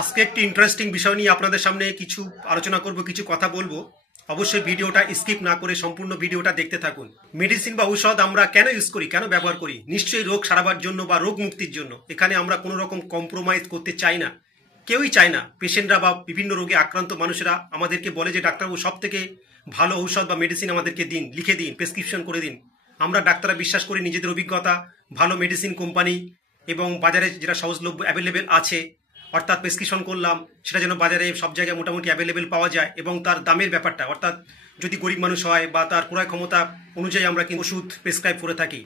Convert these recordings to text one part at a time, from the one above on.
আজকে একটি ইন্টারেস্টিং বিষয় নিয়ে আপনাদের সামনে কিছু আলোচনা করব, কিছু কথা বলবো। অবশ্যই ভিডিওটা স্কিপ না করে সম্পূর্ণ ভিডিওটা দেখতে থাকুন। মেডিসিন বা ঔষধ আমরা কেন ইউজ করি, কেন ব্যবহার করি? নিশ্চয়ই রোগ সারাবার জন্য বা রোগ মুক্তির জন্য। এখানে আমরা কোনো রকম কম্প্রোমাইজ করতে চাই না, কেউই চায় না। পেশেন্টরা বা বিভিন্ন রোগে আক্রান্ত মানুষেরা আমাদেরকে বলে যে ডাক্তারবাবু সব থেকে ভালো ঔষধ বা মেডিসিন আমাদেরকে দিন, লিখে দিন, প্রেসক্রিপশন করে দিন। আমরা ডাক্তাররা বিশ্বাস করি নিজেদের অভিজ্ঞতা, ভালো মেডিসিন কোম্পানি এবং বাজারে যেটা সহজলভ্য অ্যাভেলেবেল আছে, অর্থাৎ প্রেসক্রিপশন করলাম সেটা যেন বাজারে সব জায়গায় মোটামুটি অ্যাভেলেবেল পাওয়া যায়, এবং তার দামের ব্যাপারটা, অর্থাৎ যদি গরিব মানুষ হয় বা তার ক্রয় ক্ষমতা অনুযায়ী আমরা কিন্তু ওষুধ প্রেসক্রাইব করে থাকি।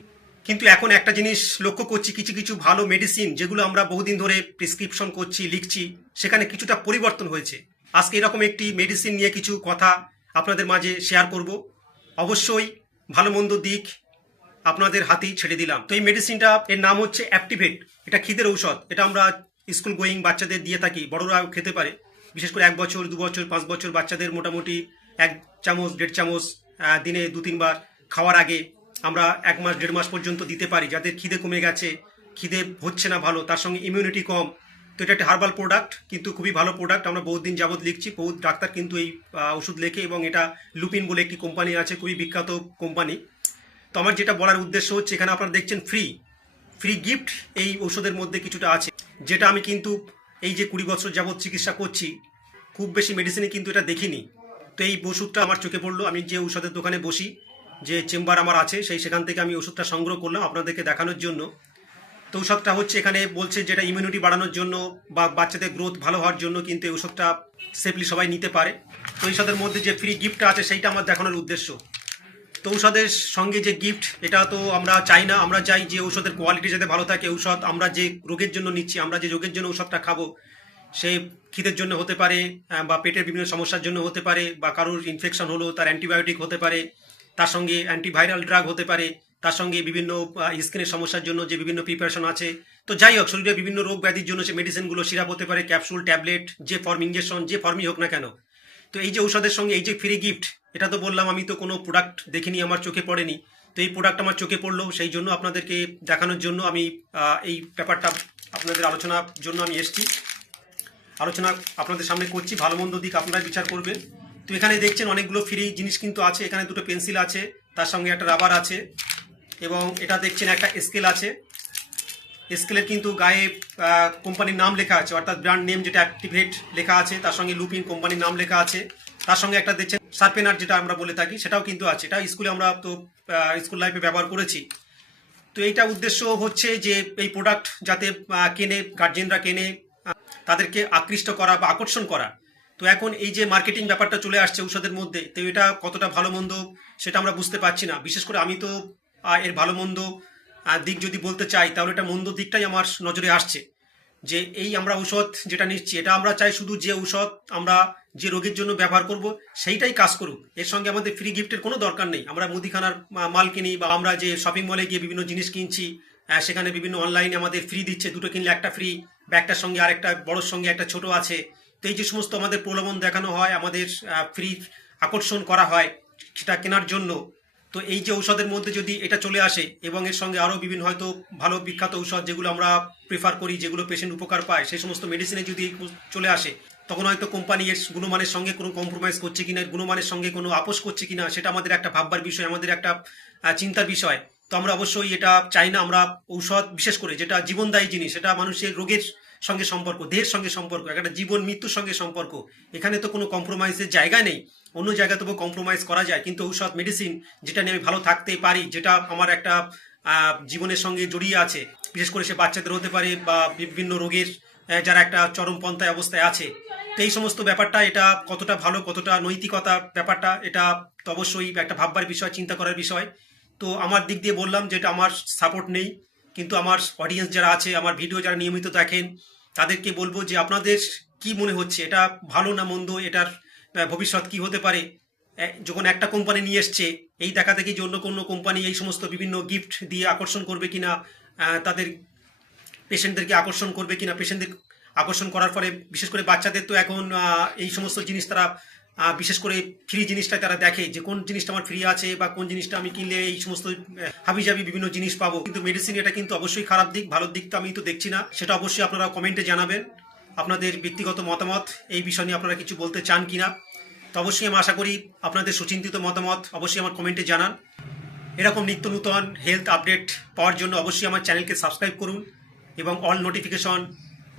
কিন্তু এখন একটা জিনিস লক্ষ্য করছি, কিছু কিছু ভালো মেডিসিন যেগুলো আমরা বহুদিন ধরে প্রেসক্রিপশন করছি, লিখছি, সেখানে কিছুটা পরিবর্তন হয়েছে। আজকে এরকম একটি মেডিসিন নিয়ে কিছু কথা আপনাদের মাঝে শেয়ার করব। অবশ্যই ভালো মন্দ দিক আপনাদের হাতেই ছেড়ে দিলাম। তো এই মেডিসিনটা, এর নাম হচ্ছে অ্যাপটিভেট। এটা খিদের ঔষধ। এটা আমরা স্কুল গোয়িং বাচ্চাদের দিয়ে থাকি, বড়রাও খেতে পারে। বিশেষ করে 1 বছর, 2 বছর, 5 বছর বাচ্চাদের মোটামুটি 1 চামচ 1.5 চামচ দিনে 2-3 বার খাওয়ার আগে আমরা 1 মাস 1.5 মাস পর্যন্ত দিতে পারি। যাদের খিদে কমে গেছে, খিদে হচ্ছে না ভালো, তার সঙ্গে ইমিউনিটি কম। তো এটা একটা হার্বাল প্রোডাক্ট, কিন্তু খুবই ভালো প্রোডাক্ট। আমরা বহুত দিন যাবৎ লিখছি, বহুত ডাক্তার কিন্তু এই ওষুধ লেখে, এবং এটা লুপিন বলে একটি কোম্পানি আছে, খুবই বিখ্যাত কোম্পানি। তো আমার যেটা বলার উদ্দেশ্য হচ্ছে, এখানে আপনারা দেখছেন ফ্রি ফ্রি গিফট এই ঔষধের মধ্যে কিছুটা আছে, যেটা আমি কিন্তু এই যে 20 বছর যাবৎ চিকিৎসা করছি, খুব বেশি মেডিসিনে কিন্তু এটা দেখিনি। তো এই ওষুধটা আমার চোখে পড়লো। আমি যে ঔষধের দোকানে বসি, যে চেম্বার আমার আছে, সেখান থেকে আমি ওষুধটা সংগ্রহ করলাম আপনাদেরকে দেখানোর জন্য। তো ঔষধটা হচ্ছে, এখানে বলছে যেটা ইমিউনিটি বাড়ানোর জন্য বা বাচ্চাদের গ্রোথ ভালো হওয়ার জন্য কিন্তু এই ওষুধটা সেফলি সবাই নিতে পারে। তো ঔষধের মধ্যে যে ফ্রি গিফটটা আছে সেইটা আমার দেখানোর উদ্দেশ্য। তো ঔষধের সঙ্গে যে গিফট, এটা তো আমরা চাই না। আমরা চাই যে ঔষধের কোয়ালিটি যাতে ভালো থাকে। ঔষধ আমরা যে রোগের জন্য নিচ্ছি, আমরা যে রোগের জন্য ঔষধটা খাবো, সে খিদের জন্য হতে পারে, বা পেটের বিভিন্ন সমস্যার জন্য হতে পারে, বা কারোর ইনফেকশন হলো তার অ্যান্টিবায়োটিক হতে পারে, তার সঙ্গে অ্যান্টিভাইরাল ড্রাগ হতে পারে, তার সঙ্গে বিভিন্ন স্কিনের সমস্যার জন্য যে বিভিন্ন প্রিপারেশন আছে। তো যাই হোক, শরীরে বিভিন্ন রোগ ব্যাধির জন্য সে মেডিসিনগুলো সিরাপ হতে পারে, ক্যাপসুল, ট্যাবলেট, যে ফর্ম, ইঞ্জেকশন, যে ফর্মই হোক না কেন। তো এই যে ঔষধের সঙ্গে এই যে ফ্রি গিফট, এটা তো বললাম আমি তো কোনো প্রোডাক্ট দেখিনি, আমার চোখে পড়েনি। তো এই প্রোডাক্ট আমার চোখে পড়লো, সেই জন্য আপনাদেরকে দেখানোর জন্য আমি এই ব্যাপারটা আপনাদের আলোচনার জন্য আমি এসেছি। আলোচনা আপনাদের সামনে করছি, ভালো মন্দ দিক আপনারা বিচার করবেন। তো এখানে দেখছেন অনেকগুলো ফ্রি জিনিস কিন্তু আছে। এখানে 2টো পেন্সিল আছে, তার সঙ্গে একটা রাবার আছে, এবং এটা দেখছেন একটা স্কেল আছে। স্কেলের কিন্তু গায়ে কোম্পানির নাম লেখা আছে, অর্থাৎ ব্র্যান্ড নেম যেটা অ্যাক্টিভেট লেখা আছে, তার সঙ্গে লুপিন কোম্পানির নাম লেখা আছে। তার সঙ্গে একটা দেখছেন শার্পেনার, যেটা আমরা বলে থাকি, সেটাও কিন্তু আছে। এটা স্কুলে আমরা তো স্কুল লাইফে ব্যবহার করেছি। তো এইটা উদ্দেশ্য হচ্ছে যে এই প্রোডাক্ট যাতে কেনে, গার্জেনরা কেনে, তাদেরকে আকৃষ্ট করা বা আকর্ষণ করা। তো এখন এই যে মার্কেটিং ব্যাপারটা চলে আসছে ঔষধের মধ্যে, তো এটা কতটা ভালো মন্দ সেটা আমরা বুঝতে পারছি না। বিশেষ করে আমি তো এর ভালো মন্দ দিক যদি বলতে চাই, তাহলে এটা মন্দ দিকটাই আমার নজরে আসছে। যে এই আমরা ঔষধ যেটা নিচ্ছি, এটা আমরা চাই শুধু যে ঔষধ আমরা যে রোগের জন্য ব্যবহার করব সেইটাই কাজ করুক। এর সঙ্গে আমাদের ফ্রি গিফটের কোনো দরকার নেই। আমরা মুদিখানার মাল কিনি, বা আমরা যে শপিং মলে গিয়ে বিভিন্ন জিনিস কিনছি, সেখানে বিভিন্ন অনলাইনে আমাদের ফ্রি দিচ্ছে, 2টো কিনলে একটা ফ্রি, বা একটার সঙ্গে আরেকটা, বড়োর সঙ্গে একটা ছোট আছে। তো এই যে সমস্ত আমাদের প্রলোভন দেখানো হয়, আমাদের ফ্রি আকর্ষণ করা হয় সেটা কেনার জন্য। তো এই যে ঔষধের মধ্যে যদি এটা চলে আসে, এবং এর সঙ্গে আরও বিভিন্ন হয়তো ভালো বিখ্যাত ঔষধ যেগুলো আমরা প্রেফার করি, যেগুলো পেশেন্ট উপকার পায়, সেই সমস্ত মেডিসিনে যদি চলে আসে, তখন হয়তো কোম্পানি এর গুণমানের সঙ্গে কোনো কম্প্রোমাইজ করছে কিনা, গুণমানের সঙ্গে কোনো আপোষ করছে কিনা, সেটা আমাদের একটা ভাববার বিষয়, আমাদের একটা চিন্তার বিষয়। তো আমরা অবশ্যই এটা চাই না। আমরা ঔষধ, বিশেষ করে যেটা জীবনদায়ী জিনিস, সেটা মানুষের রোগের সঙ্গে সম্পর্ক, দেহের সঙ্গে সম্পর্ক, একটা জীবন মৃত্যুর সঙ্গে সম্পর্ক। এখানে তো কোনো কম্প্রোমাইজের জায়গা নেই। অন্য জায়গায় তবু কম্প্রোমাইজ করা যায়, কিন্তু ঔষধ, মেডিসিন, যেটা নিয়ে আমি ভালো থাকতে পারি, যেটা আমার একটা জীবনের সঙ্গে জড়িয়ে আছে, বিশেষ করে সে বাচ্চাদের হতে পারে, বা বিভিন্ন রোগের যারা একটা চরমপন্থায় অবস্থায় আছে। তো এই সমস্ত ব্যাপারটা, এটা কতটা ভালো, কতটা নৈতিকতা ব্যাপারটা, এটা তো অবশ্যই একটা ভাববার বিষয়, চিন্তা করার বিষয়। তো আমার দিক দিয়ে বললাম যে এটা আমার সাপোর্ট নেই, কিন্তু আমার অডিয়েন্স যারা আছে, আমার ভিডিও যারা নিয়মিত দেখেন, তাদেরকে বলবো যে আপনাদের কি মনে হচ্ছে, এটা ভালো না মন্দ, এটার ভবিষ্যৎ কি হতে পারে। যখন একটা কোম্পানি নিয়ে এসছে, এই দেখা দেখি যে অন্য কোনো কোম্পানি এই সমস্ত বিভিন্ন গিফট দিয়ে আকর্ষণ করবে কিনা, তাদের পেশেন্টদেরকে আকর্ষণ করবে কিনা, পেশেন্টদের আকর্ষণ করার ফলে বিশেষ করে বাচ্চাদের তো এখন এই সমস্ত জিনিস তারা বিশেষ করে ফ্রি জিনিসটা তারা দেখে, যে কোন জিনিসটা আমার ফ্রি আছে, বা কোন জিনিসটা আমি কিনলে এই সমস্ত হাবিজাবি বিভিন্ন জিনিস পাবো। কিন্তু মেডিসিন, এটা কিন্তু অবশ্যই খারাপ দিক, ভালো দিক তো আমি তো দেখছি না। সেটা অবশ্যই আপনারা কমেন্টে জানাবেন। আপনাদের ব্যক্তিগত মতামত এই বিষয় নিয়ে আপনারা কিছু বলতে চান কিনা, তো অবশ্যই আমি আশা করি আপনাদের সুচিন্তিত মতামত অবশ্যই আমার কমেন্টে জানান। এরকম নিত্য নূতন হেলথ আপডেট পাওয়ার জন্য অবশ্যই আমার চ্যানেলকে সাবস্ক্রাইব করুন এবং অল নোটিফিকেশন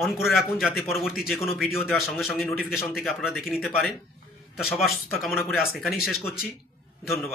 অন করে রাখুন, যাতে পরবর্তী যে কোনো ভিডিও দেওয়ার সঙ্গে সঙ্গে নোটিফিকেশন থেকে আপনারা দেখে নিতে পারেন। তা সবার সুস্থতা কামনা করে আজকে এখানেই শেষ করছি। ধন্যবাদ।